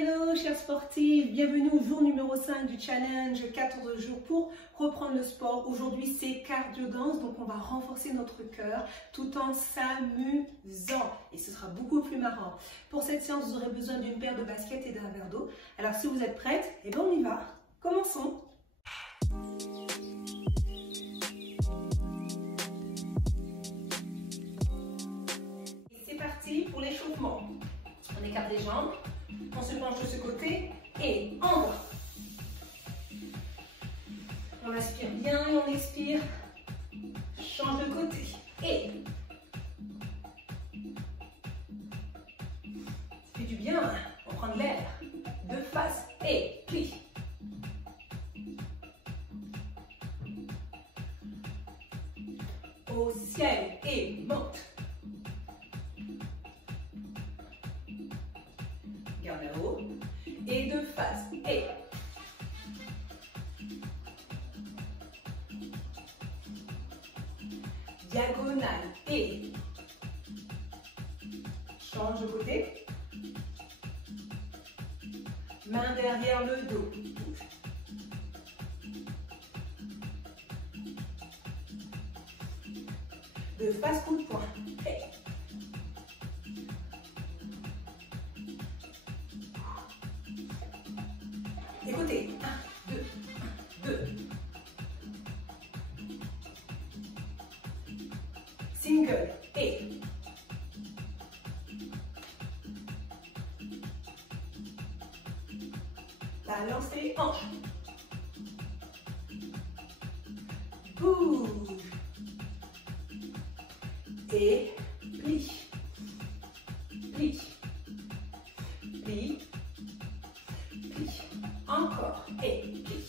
Hello chers sportifs, bienvenue au jour numéro 5 du challenge 14 jours pour reprendre le sport. Aujourd'hui c'est cardio-danse, donc on va renforcer notre cœur tout en s'amusant et ce sera beaucoup plus marrant. Pour cette séance vous aurez besoin d'une paire de baskets et d'un verre d'eau. Alors si vous êtes prêtes, eh bien on y va, commençons. Et c'est parti pour l'échauffement. On écarte les jambes. On se penche de ce côté et en bas. On inspire bien et on expire. Change de côté et ça fait du bien. On prend de l'air. De face et plie. Au ciel et monte. Garde là-haut. Et de face. Et. Diagonale. Et. Change de côté. Main derrière le dos. De face coup de poing. Et. Écoutez, 1, 2, 1, 2. Single et balance les hanches. Bouge et plie, plie, plie. Encore et plie.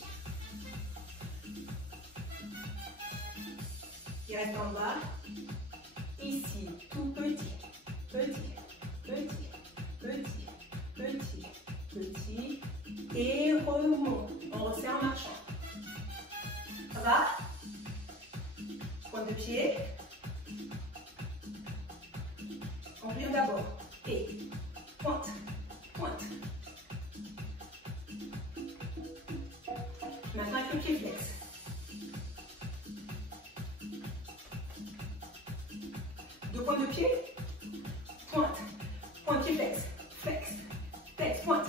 Il reste en bas. Ici, tout petit, petit, petit, petit, petit, petit. Et remonte. On resserre en marchant. Ça va? Pointe de pied. On vire d'abord. Et pointe, pointe. Maintenant avec le pied flex. Deux points de pied. Pointe. Point pied flex. Flex. Flex. Pointe.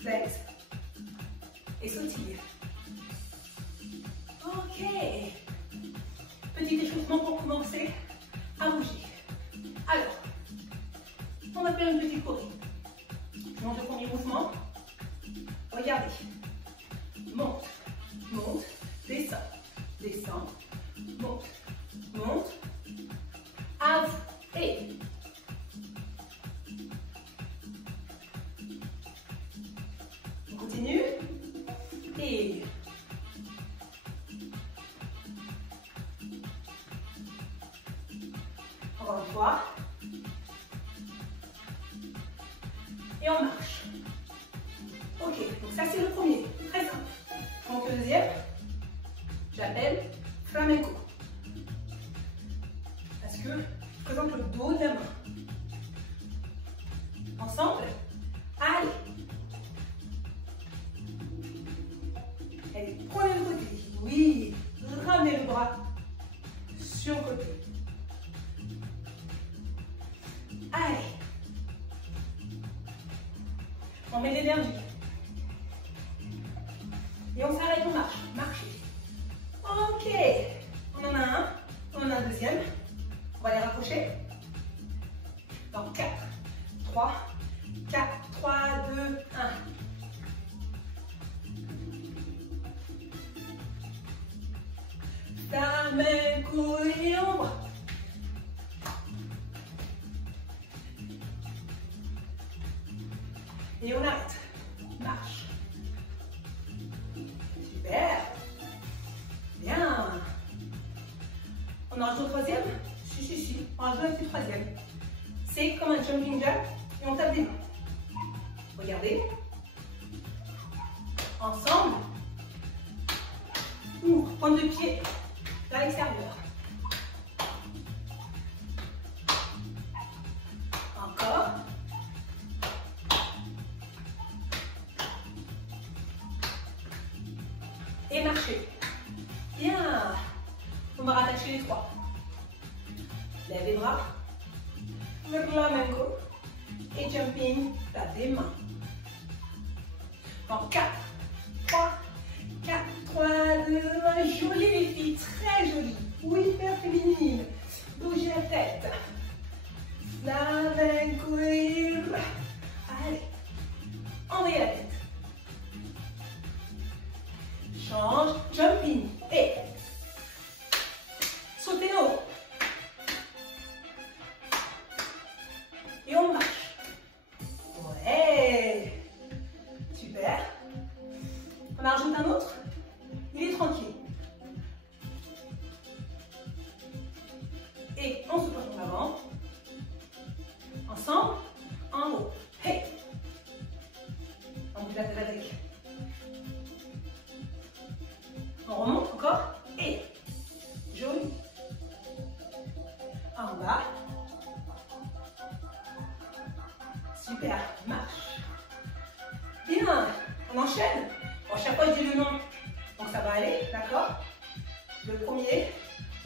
Flex. Et sautille. Ok. Petit échauffement pour commencer à bouger. Alors, on va faire une petite choré. Donc le premier mouvement. Regardez. Monte, monte, descend, descend, monte, monte, à vous, et on continue, et encore une fois, et on marche. Ok, donc ça c'est le premier, très simple. Donc le deuxième, j'appelle flamenco. Parce que je présente le dos de la main. Ensemble, allez. Allez, prenez le côté. Oui, ramenez le bras sur le côté. Allez. On met l'énergie. Et on s'arrête, on marche. Marchez. Ok. On en a un. On en a un deuxième. On va les rapprocher. Dans 4, 3, 4, 3, 2, 1. Flamenco et ombre. Et on arrête. Marche. Super. Bien. On en rajoute au troisième? Si. On rajoute un petit troisième. C'est comme un jumping jack et on tape des mains. Regardez. Ensemble. Ouvre. Pointe de pied vers l'extérieur. fait 3. Lève les bras. Flamenco. Et jumping, tape des mains. En 4, 3, 4, 3, 2, 1. Jolie les filles, très jolie. Oui, hyper féminine. Bougez la tête. Flamenco. Allez. Envoyez la tête. Change, jumping. Et sautez haut. Et on marche. Ouais. Super. On en rajoute un autre. Il est tranquille. Et on se porte en avant. Ensemble. En haut. Hey. On bouge la tête avec. On remonte encore. Et joli. En bas. Super. Marche. Bien. On enchaîne. Bon, chaque fois je dis le nom. Donc ça va aller. D'accord? Le premier.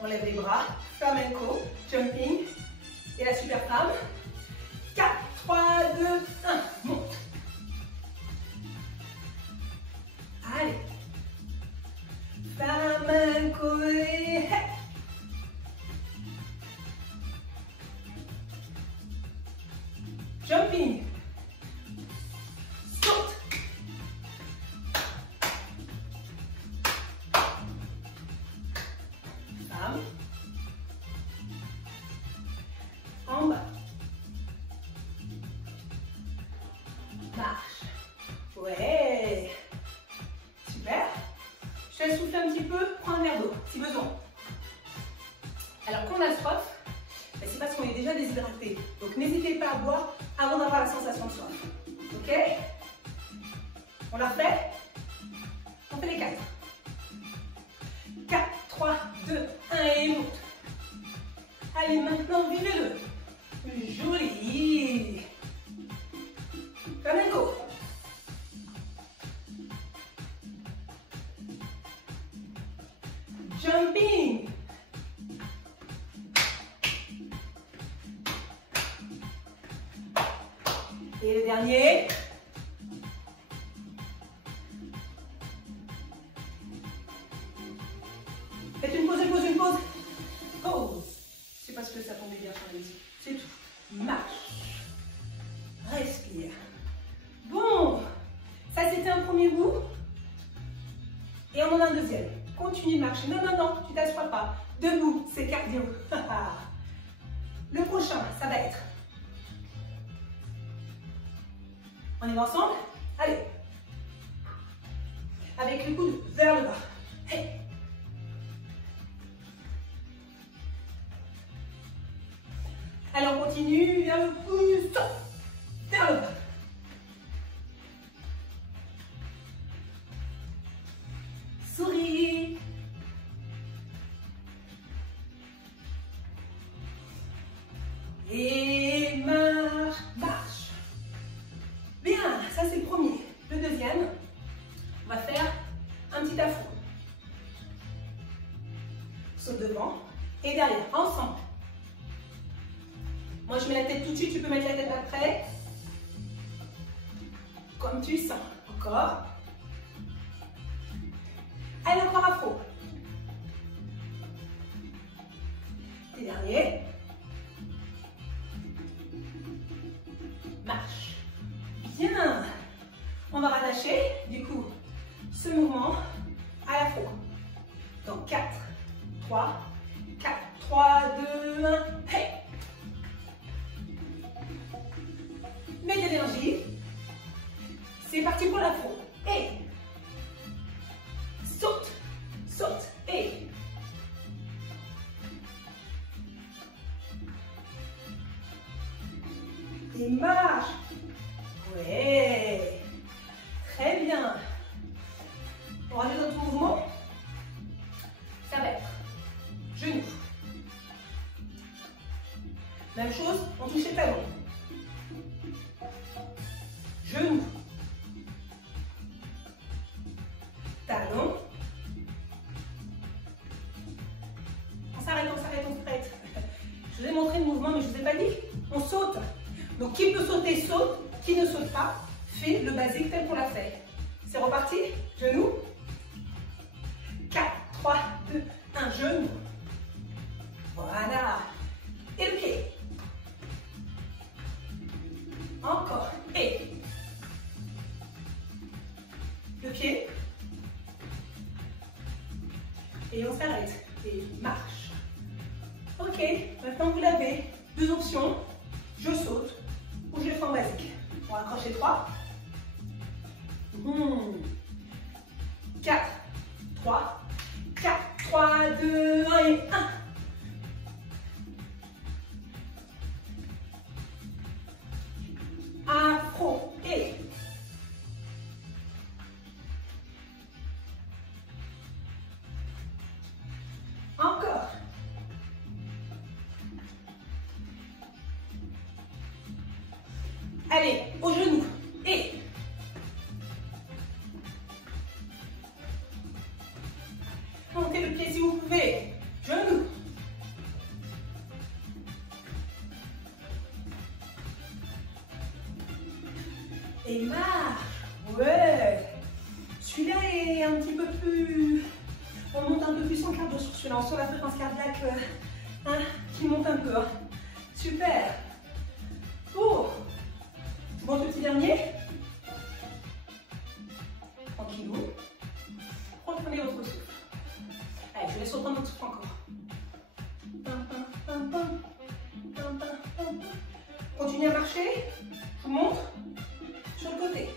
On lève les bras. Flamenco. Jumping. Et la super femme. 4, 3, 2, 1. Monte. Allez. Flamenco et hey. Jumping. Saute. Femme. En bas. Marche. Ouais. Super. Je vais souffler un petit peu, prends un verre d'eau, si besoin. Alors quand on a soif, ben c'est parce qu'on est déjà déshydraté. Donc n'hésitez pas à boire avant d'avoir la sensation de soif. Ok? On la fait? On fait les 4. 4, 3, 2, 1 et monte. Allez, maintenant vivez-le. Joli. Flamenco. Jumping. Et le dernier. Faites une pause, une pause, une pause. Oh, c'est parce que ça tombait bien sur les yeux. C'est tout. Marche. Respire. Bon, ça c'était un premier bout. Et on en a un deuxième. Continue de marcher. Non, non, non, tu t'assois pas. Debout, c'est cardio. Le prochain, ça va être. On y va ensemble? Allez. Avec le coude vers le bas. Hey. Alors on continue, vers le coude, vers le bas. Souris. Et marche, marche. Bien, ça c'est le premier. Le deuxième, on va faire un petit afro. Saute devant et derrière, ensemble. Moi je mets la tête tout de suite, tu peux mettre la tête après. Comme tu sens. Encore. Allez, encore afro. Et dernier. Marche. Bien. On va rattacher, du coup, ce mouvement à l'afro. Donc 4, 3, 4, 3, 2, 1. Hey. Mets de l'énergie. C'est parti pour l'afro. Et saute, saute, et marche. Ouais, très bien. On rajoute notre mouvement. Ça va être genou. Même chose, on touche les talons. Genou. Talon. On s'arrête Je vous ai montré le mouvement, mais je ne vous ai pas dit. On saute. Donc, qui peut sauter, saute. Qui ne saute pas, fait le basique tel qu'on l'a fait. C'est reparti. Genou. 4, 3, 2, 1. Genou. Voilà. Et le pied. Encore. Et le pied. Et on s'arrête. Et marche. Ok, maintenant vous l'avez. Deux options. Je saute ou je le fais en basique. On va accrocher 3. 4, 3, 4, 3, 2, 1 et 1. Afro et encore. Allez, au genou et montez le pied si vous pouvez. Genou. Et marche. Ouais. Celui-là est un petit peu plus... On monte un peu plus en cardio sur celui-là. On sent la fréquence cardiaque qui monte un peu. Super. Oh. Bon, ce petit dernier. Tranquillou. Reprenez votre souffle. Allez, je laisse reprendre votre souffle encore. Continuez à marcher. Je vous montre. Sur le côté.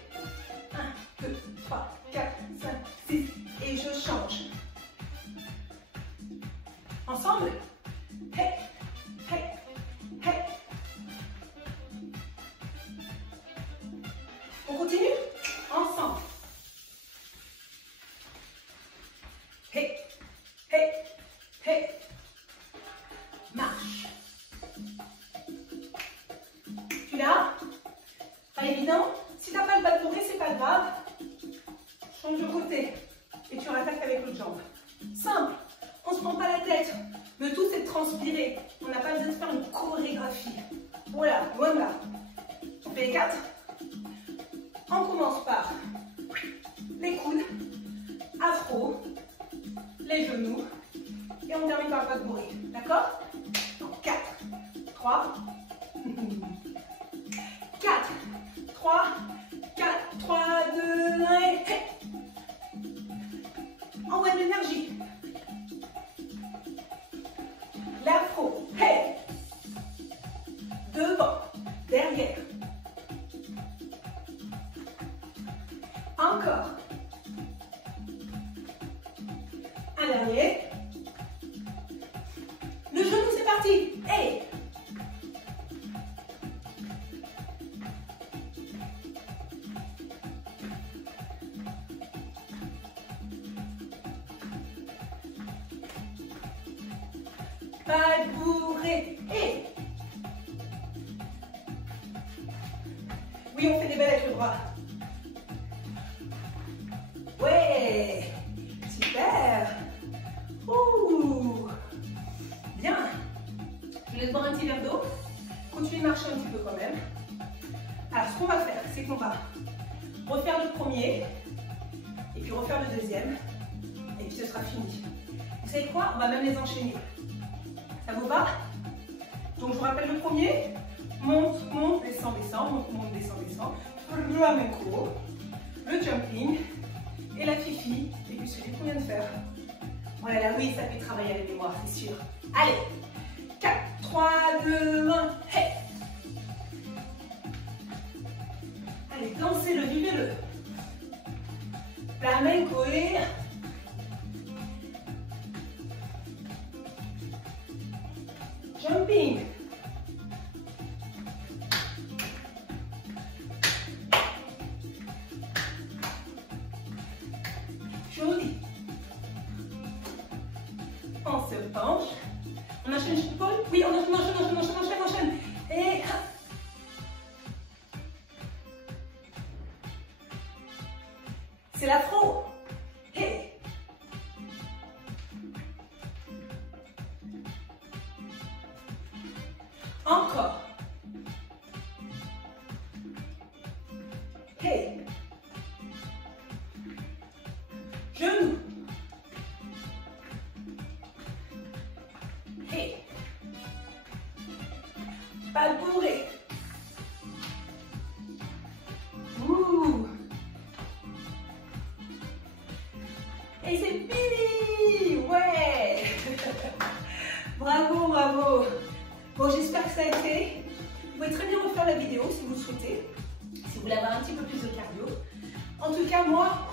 1, 2, 3, 4, 5, 6. Et je change. Ensemble. Hey, hey, hey. On continue? Ensemble. Hey, hey, hey. Marche. Tu l'as? Pas évident? Si tu n'as pas le bas de côté, c'est pas grave. Change de côté. Et tu rattaques avec l'autre jambe. Simple. On ne se prend pas la tête. Le tout, c'est de transpirer. On n'a pas besoin de faire une chorégraphie. Voilà, loin de là. On fait les 4. On commence par les coudes, afro, les genoux. Et on termine par le pas de bourrée. D'accord? 4, 3, 4, 3, 4, 3, 2, 1 et hey. Envoie de l'énergie. L'afro, hey. Devant, derrière. Encore. Un dernier. Le genou, c'est parti. Hey. Pas de bourrée. Et oui, on fait des belles avec le bras. Ouais, super. Ouh, bien. Je laisse boire un petit verre d'eau. Continuez de marcher un petit peu quand même. Alors, ce qu'on va faire, c'est qu'on va refaire le premier et puis refaire le deuxième. Et puis ce sera fini. Vous savez quoi? On va même les enchaîner. Ça vous va? Donc je vous rappelle le premier. Monte, monte, descend, descend, monte, monte, descend, descend. Le flamenco, le jumping et la fifi. Et puis celui qu'on vient de faire. Voilà, oui, ça fait travailler la mémoire, c'est sûr. Allez, 4, 3, 2, 1, hey! Allez, dansez-le, vivez-le. Flamenco et... jumping. Joli. On se penche. On enchaîne l'épaule. Oui, on enchaîne. Et... c'est l'afro. Hey. Encore. Hey. Genou. Hey. Pas bourré. Ouh. Et c'est fini. Ouais. Bravo, bravo. Bon, j'espère que ça a été. Vous pouvez très bien refaire la vidéo si vous le souhaitez, si vous voulez avoir un petit peu plus de cardio. En tout cas, moi,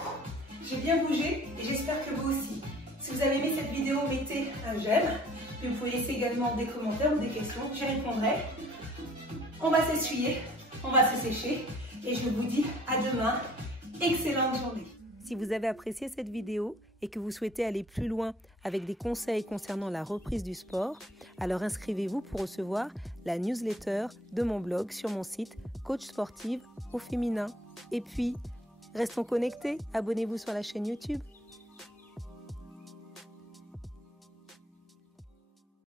j'ai bien bougé et j'espère que vous aussi. Si vous avez aimé cette vidéo, mettez un j'aime. Puis vous pouvez laisser également des commentaires ou des questions, j'y répondrai. On va s'essuyer, on va se sécher et je vous dis à demain. Excellente journée. Si vous avez apprécié cette vidéo et que vous souhaitez aller plus loin avec des conseils concernant la reprise du sport, alors inscrivez-vous pour recevoir la newsletter de mon blog sur mon site Coach Sportive au féminin. Et puis, restons connectés, abonnez-vous sur la chaîne YouTube.